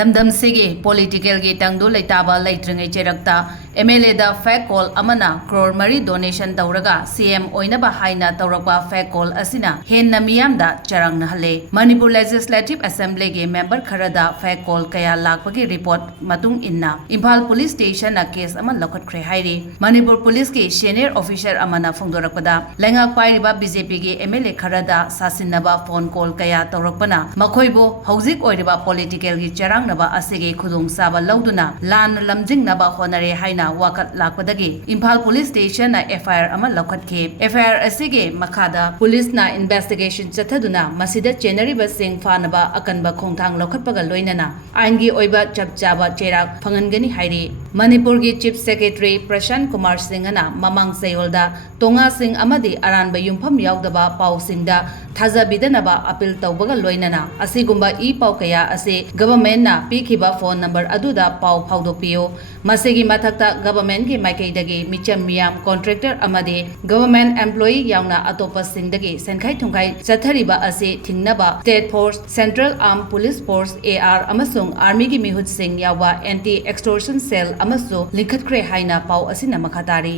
Damdam Sigi, political gitangdu laitaba laitring cherakta, MLA da fake call Amana, Crore Mari donation tauraga, CM Oinaba Haina tauraba fake call Asina, Henna Miyamda, Charangnahalle, Manipur Legislative Assembly ge member Karada fake call Kaya Lakpagi report Matung Inna, Impal Police Station a case Aman Lokat Krehairi, Manipur Police ki senior officer Amana Fundorapada, Lenga Pairiba BJP ge MLA Karada, Sasinnaba phone call Kaya Taurakpana, Makoibo, Hauzik Oiriba political gi Charangnahalle asige khudung saba lauduna lan lamjing naba honare haina wakat lakpadagi Impal Police Station na FIR ama laukhatke FIR asige makada police na investigation chathaduna masida chenariba sing fanaba akanba khongthang laukhatpaga loinana aingi oiba chapchaba cherak phangangani hairi Manipur gi Chief Secretary Prashant Kumar Singh na mamang sayolda tonga sing amadi aranba yumpham yaudaba pau singda thajabidanaba appeal tawbaga loinana asigumba e pau kaya ase government na pikiba phone number aduda pau phaudopiyo masigi mathakta government ki maikaidagi micham miyam contractor amade government employee yauna atopa singdagi senkhai thungkai chathariba ase thingnaba state force central armed police force AR amasung army gi mihut sing yawa anti extortion cell amasu linkhatkre haina pau asina makhatari